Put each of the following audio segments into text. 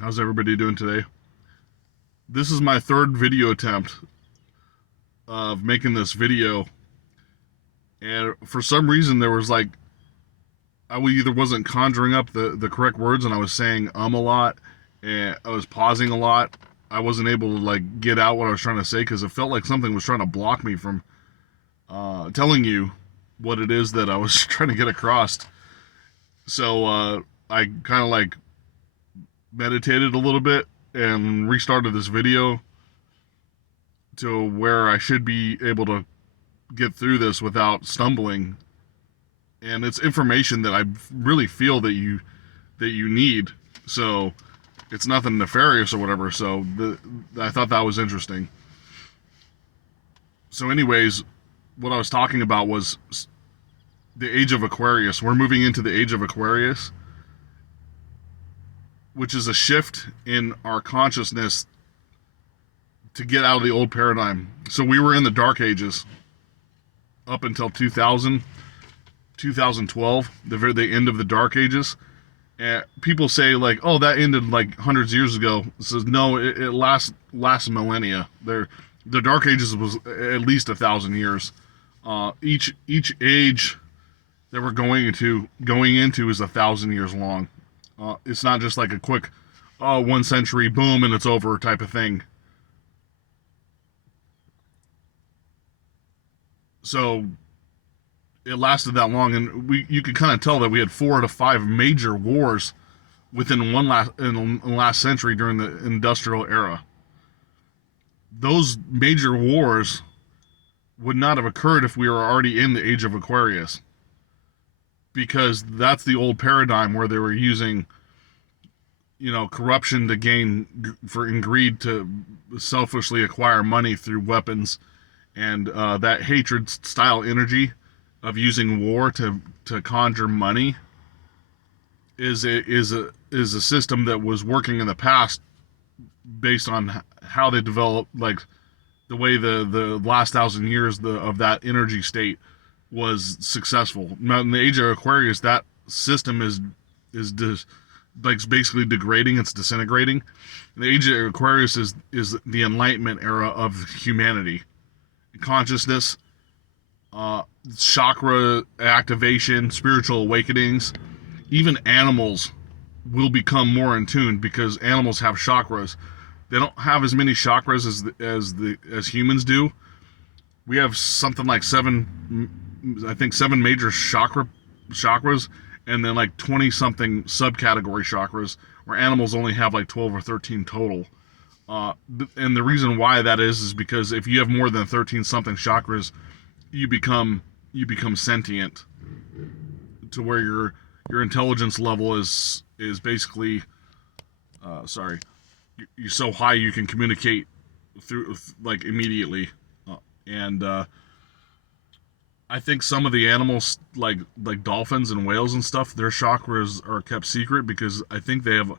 How's everybody doing today? This is my third video attempt of making this video, and for some reason there was like I either wasn't conjuring up the correct words, and I was saying a lot, and I was pausing a lot. I wasn't able to like get out what I was trying to say because it felt like something was trying to block me from telling you what it is that I was trying to get across. So I kind of like meditated a little bit and restarted this video to where I should be able to get through this without stumbling. And it's information that I really feel that you need. So it's nothing nefarious or whatever. So I thought that was interesting. So, anyways, what I was talking about was the age of Aquarius. We're moving into the age of Aquarius, which is a shift in our consciousness to get out of the old paradigm. So we were in the dark ages up until 2000, 2012, the end of the dark ages. And people say like, "Oh, that ended like hundreds of years ago." It says no, it lasts millennia. The dark ages was at least 1,000 years. Each age that we're going into is 1,000 years long. It's not just like a quick, 1 century, boom, and it's over type of thing. So it lasted that long, and you could kind of tell that we had 4 to 5 major wars within in the last century during the industrial era. Those major wars would not have occurred if we were already in the age of Aquarius, because that's the old paradigm where they were using, corruption to gain in greed to selfishly acquire money through weapons, and that hatred style energy of using war to conjure money is a system that was working in the past based on how they developed, like the way the last 1,000 years of that energy state was successful. Now in the age of Aquarius, that system is like basically degrading. It's disintegrating. And the age of Aquarius is the Enlightenment era of humanity, consciousness, chakra activation, spiritual awakenings. Even animals will become more in tune because animals have chakras. They don't have as many chakras as humans do. We have something like seven major chakras, and then like 20 something subcategory chakras, where animals only have like 12 or 13 total. And the reason why that is because if you have more than 13 something chakras, you become sentient, to where your intelligence level is basically you're so high you can communicate through like immediately. And I think some of the animals, like dolphins and whales and stuff, their chakras are kept secret because I think they have.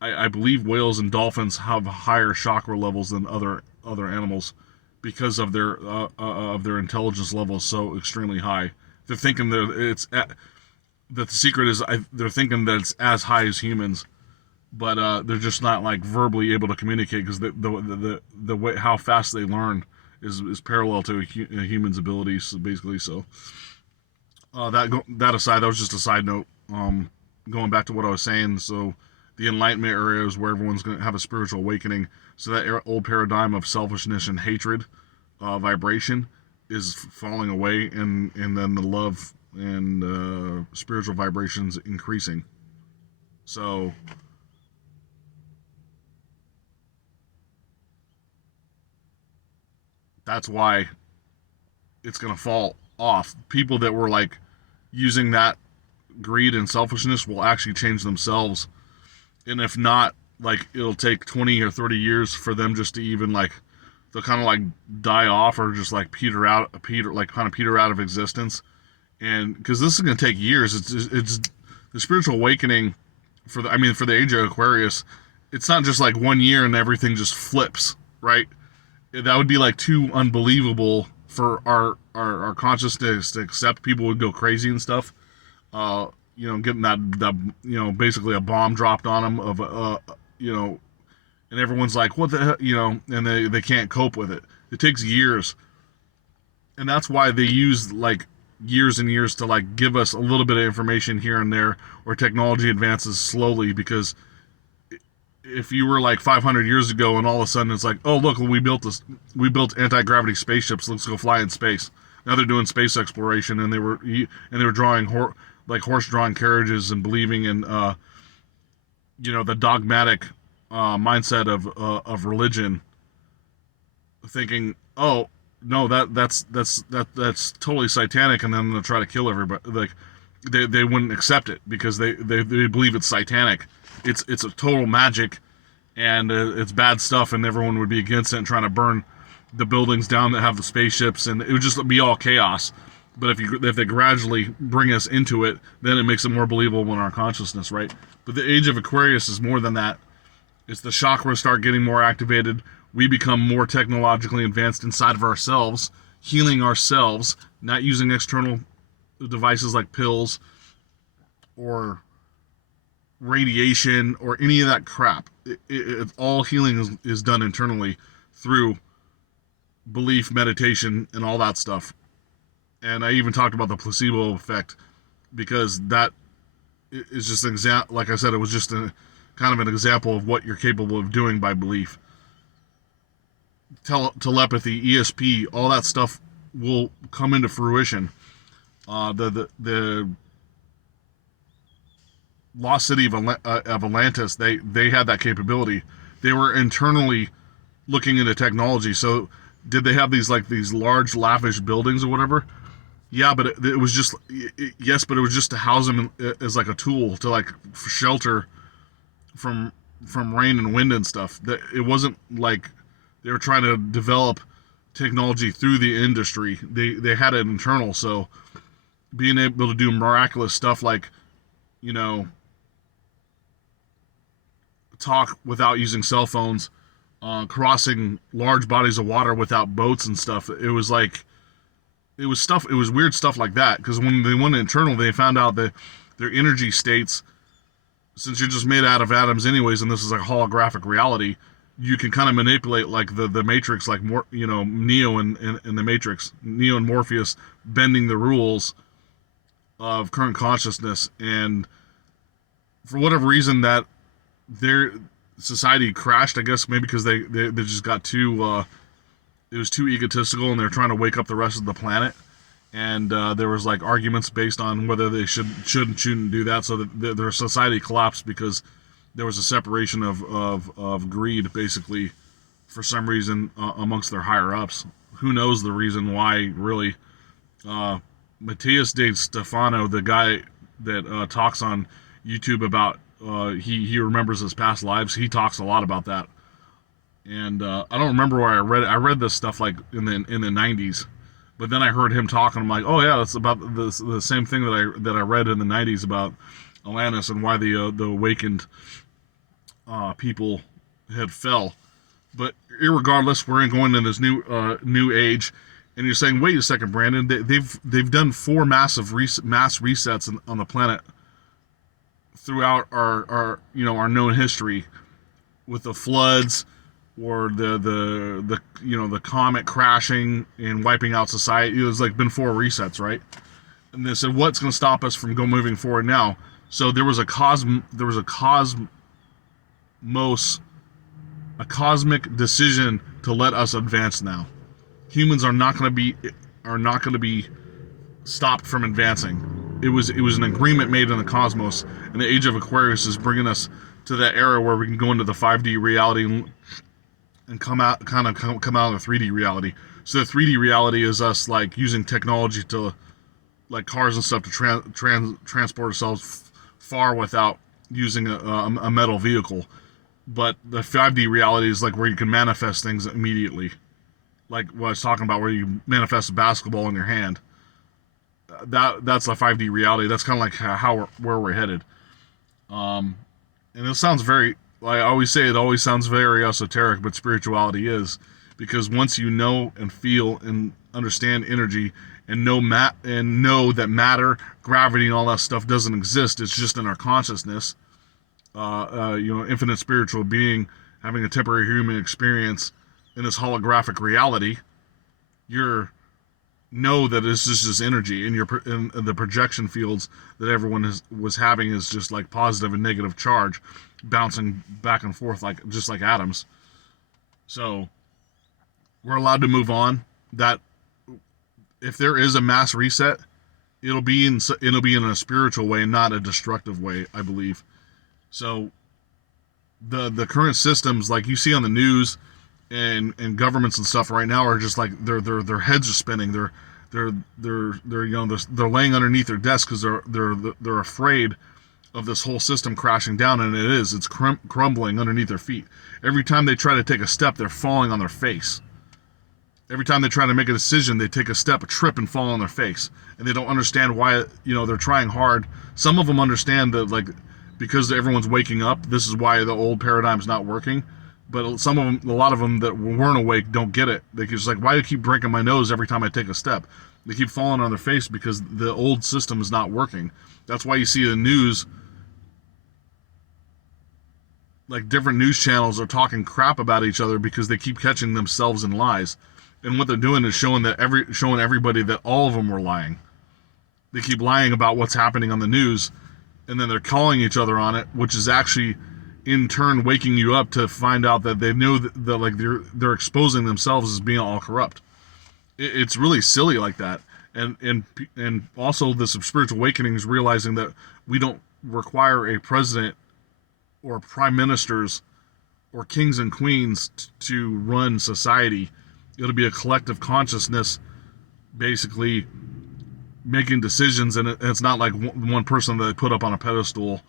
I believe whales and dolphins have higher chakra levels than other animals because of their intelligence level is so extremely high. They're thinking that the secret is they're thinking that it's as high as humans, but they're just not like verbally able to communicate because the way how fast they learn is parallel to a human's abilities, so basically. So that aside, that was just a side note. Going back to what I was saying, so the Enlightenment era is where everyone's going to have a spiritual awakening. So that old paradigm of selfishness and hatred, vibration, is falling away, and then the love and spiritual vibrations increasing. So that's why it's going to fall off. People that were like using that greed and selfishness will actually change themselves. And if not, like it'll take 20 or 30 years for them just to even like, they'll kind of like die off or just like peter out of existence. And because this is going to take years, it's the spiritual awakening for the age of Aquarius. It's not just like 1 year and everything just flips, right? That would be like too unbelievable for our consciousness to accept. People would go crazy and stuff. Getting that basically a bomb dropped on them of and everyone's like, what the hell, and they can't cope with it. It takes years, and that's why they use like years and years to like give us a little bit of information here and there, or technology advances slowly. Because if you were like 500 years ago and all of a sudden it's like, oh look, we built anti-gravity spaceships, let's go fly in space. Now they're doing space exploration, and they were drawing horse-drawn carriages and believing in the dogmatic mindset of religion, thinking, oh no, that's totally satanic, and then they'll try to kill everybody. Like they wouldn't accept it because they believe it's satanic. It's a total magic, and it's bad stuff, and everyone would be against it and trying to burn the buildings down that have the spaceships, and it would just be all chaos. But if they gradually bring us into it, then it makes it more believable in our consciousness, right? But the age of Aquarius is more than that. It's the chakras start getting more activated. We become more technologically advanced inside of ourselves, healing ourselves, not using external devices like pills or radiation or any of that crap. All healing is done internally through belief, meditation, and all that stuff. And I even talked about the placebo effect, because that is just an example. Like I said, it was just kind of an example of what you're capable of doing by belief. Telepathy, ESP, all that stuff will come into fruition. The lost city of Atlantis, they had that capability. They were internally looking into technology. So did they have these large lavish buildings or whatever? Yeah, but it was just, yes, but it was just to house them as like a tool to like shelter from rain and wind and stuff. It wasn't like they were trying to develop technology through the industry. They had it internal. So being able to do miraculous stuff like, talk without using cell phones, crossing large bodies of water without boats and stuff. It was weird stuff like that, because when they went internal, they found out that their energy states, since you're just made out of atoms anyways, and this is like holographic reality, you can kind of manipulate like the Matrix, like more, Neo in the Matrix, Neo and Morpheus bending the rules of current consciousness. And for whatever reason, that their society crashed, I guess maybe because they just got too it was too egotistical, and they're trying to wake up the rest of the planet. And there was like arguments based on whether they shouldn't do that. So that their society collapsed because there was a separation of greed, basically, for some reason, amongst their higher ups. Who knows the reason why, really? Matthias De Stefano, the guy that talks on YouTube about he remembers his past lives, he talks a lot about that. And I don't remember where I read it. I read this stuff like in the 90s, but then I heard him talk, and I'm like, oh yeah, that's about the same thing that I read in the 90s about Atlantis and why the awakened people had fell. But irregardless, we're going into this new age, and you're saying, wait a second, Brandon, they've done 4 mass resets on the planet throughout our known history, with the floods, or the comet crashing and wiping out society. It was like been 4 resets, right? And they said, what's going to stop us from moving forward now? So there was a cosmic decision to let us advance now. Humans are not going to be stopped from advancing. It was an agreement made in the cosmos, and the age of Aquarius is bringing us to that era where we can go into the 5D reality and come out of the 3D reality. So the 3D reality is us like using technology to, like cars and stuff, to transport ourselves far without using a metal vehicle. But the 5D reality is like where you can manifest things immediately, like what I was talking about, where you manifest a basketball in your hand. That's a 5D reality. That's kind of like where we're headed. And it sounds very, like I always say, it always sounds very esoteric, but spirituality is, because once you know and feel and understand energy, and know that matter, gravity, and all that stuff doesn't exist, it's just in our consciousness, infinite spiritual being having a temporary human experience in this holographic reality, you're know that it's just this energy in in the projection fields that everyone was having is just like positive and negative charge bouncing back and forth like just like atoms. So we're allowed to move on. That if there is a mass reset, it'll be in a spiritual way, not a destructive way, I believe. So the current systems like you see on the news and governments and stuff right now are just like their heads are spinning. They're they're laying underneath their desks because they're afraid of this whole system crashing down, and it's crumbling underneath their feet. Every time they try to take a step, they're falling on their face. Every time they try to make a decision, they take a step, a trip, and fall on their face, and they don't understand why. They're trying hard. Some of them understand that like because everyone's waking up, this is why the old paradigm's not working. But some of them, a lot of them that weren't awake, don't get it. They're just like, why do you keep breaking my nose every time I take a step? They keep falling on their face because the old system is not working. That's why you see the news, like different news channels are talking crap about each other because they keep catching themselves in lies. And what they're doing is showing everybody that all of them were lying. They keep lying about what's happening on the news, and then they're calling each other on it, which is actually in turn waking you up to find out that they know that like they're exposing themselves as being all corrupt. It's really silly like that. And also this spiritual awakening is realizing that we don't require a president or prime ministers or kings and queens to run society. It'll be a collective consciousness basically making decisions, and it's not like one person that they put up on a pedestal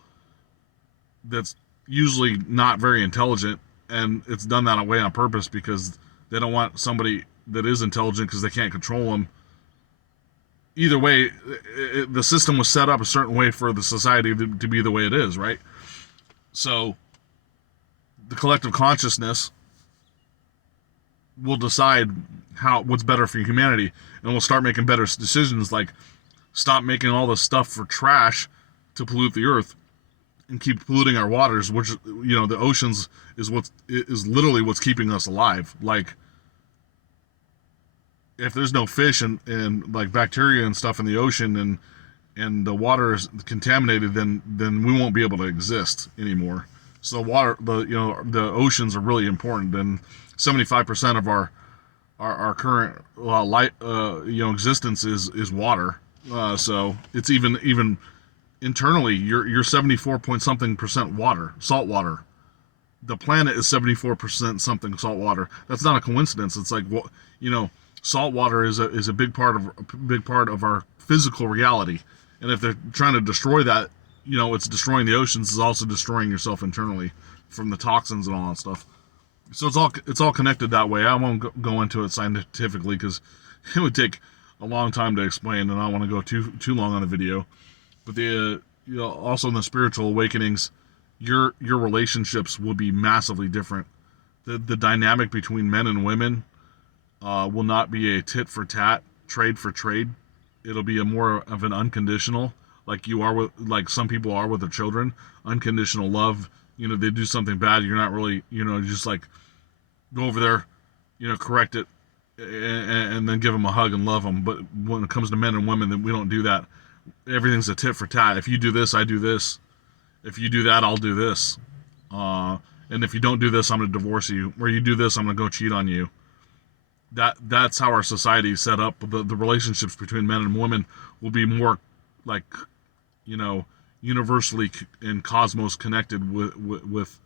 that's usually not very intelligent, and it's done that way on purpose because they don't want somebody that is intelligent because they can't control them. Either way, the system was set up a certain way for the society to be the way it is, right? So the collective consciousness will decide what's better for humanity, and we'll start making better decisions, like stop making all this stuff for trash to pollute the earth and keep polluting our waters, which the oceans is literally what's keeping us alive. Like if there's no fish and like bacteria and stuff in the ocean and the water is contaminated, then we won't be able to exist anymore. So the oceans are really important, and 75% of our current existence is water. So it's even internally, you're 74 point something percent water, salt water. The planet is 74% something salt water. That's not a coincidence. It's like salt water is a big part of our physical reality. And if they're trying to destroy that, it's destroying the oceans. It's also destroying yourself internally from the toxins and all that stuff. So it's all connected that way. I won't go into it scientifically because it would take a long time to explain, and I don't want to go too long on the video. But also in the spiritual awakenings, your relationships will be massively different. The dynamic between men and women will not be a tit for tat, trade for trade. It'll be a more of an unconditional, like you are with, like some people are with their children. Unconditional love. They do something bad, you're not really, just like go over there, correct it, and then give them a hug and love them. But when it comes to men and women, then we don't do that. Everything's a tit for tat. If you do this, I do this. If you do that, I'll do this. And if you don't do this, I'm going to divorce you. Or you do this, I'm going to go cheat on you. That's how our society is set up. The relationships between men and women will be more like, universally and cosmos connected with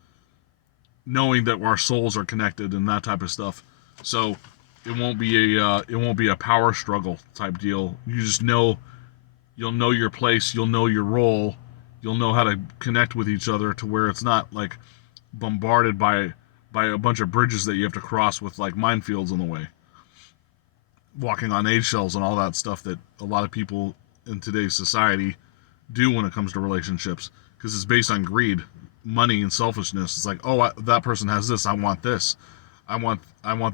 knowing that our souls are connected and that type of stuff. So it won't be a power struggle type deal. You just you'll know your place, you'll know your role, you'll know how to connect with each other to where it's not like bombarded by a bunch of bridges that you have to cross with like minefields in the way, walking on eggshells and all that stuff that a lot of people in today's society do when it comes to relationships, because it's based on greed, money, and selfishness. It's like, that person has this, I want this. I want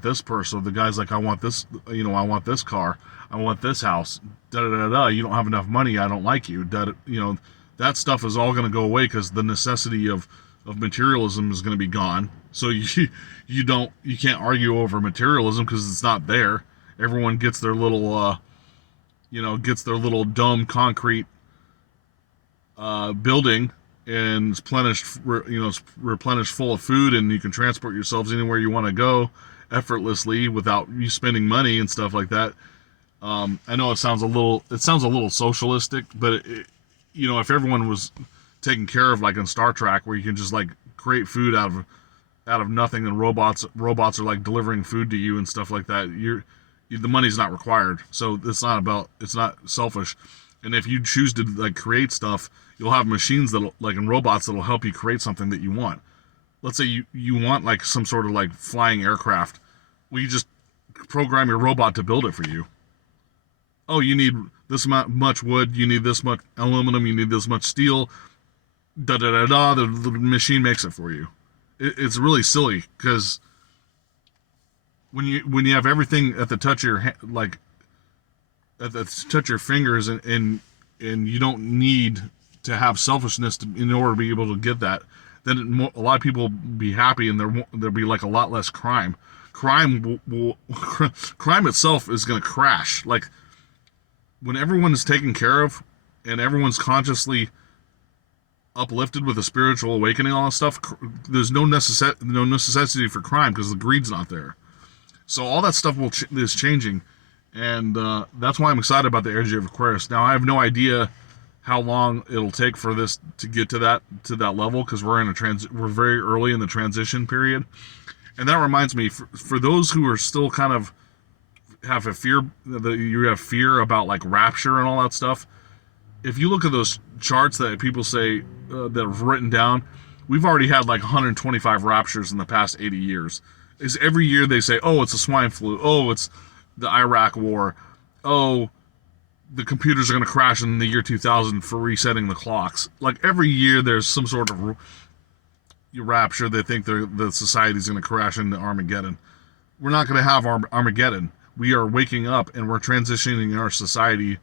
this purse. So the guy's like, I want this, I want this car, I want this house. Da da da da. You don't have enough money, I don't like you. That that stuff is all going to go away because the necessity of materialism is going to be gone. So you can't argue over materialism because it's not there. Everyone gets their little gets their little dome concrete building, and it's replenished full of food, and you can transport yourselves anywhere you want to go effortlessly without you spending money and stuff like that. I know it sounds a little socialistic, but if everyone was taken care of like in Star Trek, where you can just like create food out of nothing, and robots are like delivering food to you and stuff like that, the money's not required. So it's not selfish. And if you choose to like create stuff, you'll have machines and robots that'll help you create something that you want. Let's say you want like some sort of like flying aircraft. Well, you just program your robot to build it for you. Oh, you need this much wood, you need this much aluminum, you need this much steel. Da da da da. The machine makes it for you. It's really silly because when you have everything at the touch of your hand, like at the touch of your fingers, and you don't need to have selfishness in order to be able to get that, then a lot of people will be happy, and there'll be like a lot less crime. Crime itself is going to crash. Like when everyone is taken care of and everyone's consciously uplifted with a spiritual awakening, all that stuff, there's no necessity for crime because the greed's not there. So all that stuff is changing, and that's why I'm excited about the energy of Aquarius. Now I have no idea how long it'll take for this to get to that level, because we're very early in the transition period. And that reminds me, for those who are still kind of have you have fear about like rapture and all that stuff. If you look at those charts that people say that have written down, we've already had like 125 raptures in the past 80 years. Is every year they say, oh, it's a swine flu, oh, it's the Iraq war, oh, the computers are going to crash in the year 2000 for resetting the clocks. Like every year there's some sort of rapture. They think the society's going to crash into Armageddon. We're not going to have Armageddon. We are waking up and we're transitioning our society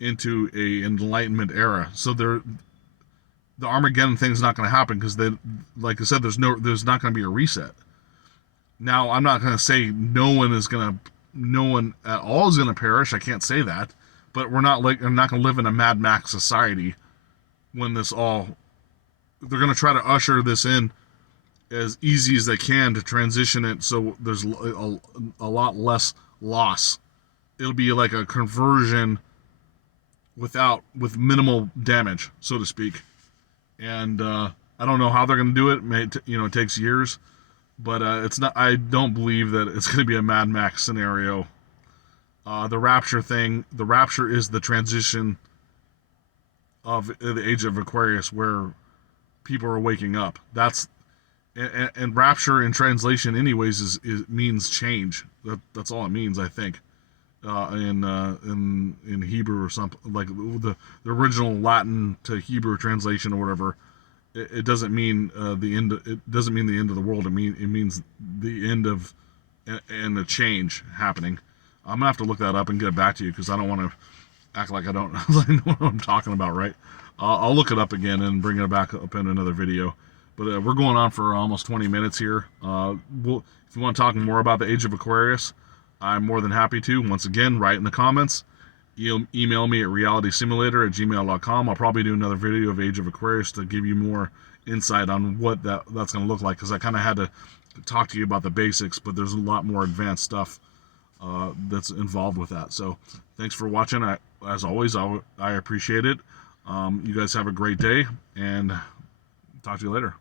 into a enlightenment era. So the Armageddon thing's not going to happen because like I said, there's not going to be a reset. Now I'm not going to say no one at all is going to perish. I can't say that, but I'm not going to live in a Mad Max society when they're going to try to usher this in as easy as they can to transition it so there's a lot less loss. It'll be like a conversion with minimal damage, so to speak. And I don't know how they're going to do it. It takes years, but it's not. I don't believe that it's going to be a Mad Max scenario. The rapture thing. The rapture is the transition of the age of Aquarius, where people are waking up. And rapture in translation, anyways, means change. That's all it means, I think. In Hebrew or something, like the original Latin to Hebrew translation or whatever, it doesn't mean the end. It doesn't mean the end of the world. It means the end of and a change happening. I'm gonna have to look that up and get it back to you because I don't want to act like I don't know what I'm talking about, right? I'll look it up again and bring it back up in another video. But we're going on for almost 20 minutes here. If you want to talk more about the Age of Aquarius, I'm more than happy to. Once again, write in the comments. Email me at realitysimulator@gmail.com. I'll probably do another video of Age of Aquarius to give you more insight on what that's going to look like, because I kind of had to talk to you about the basics, but there's a lot more advanced stuff that's involved with that. So thanks for watching. As always, I appreciate it. You guys have a great day, and talk to you later.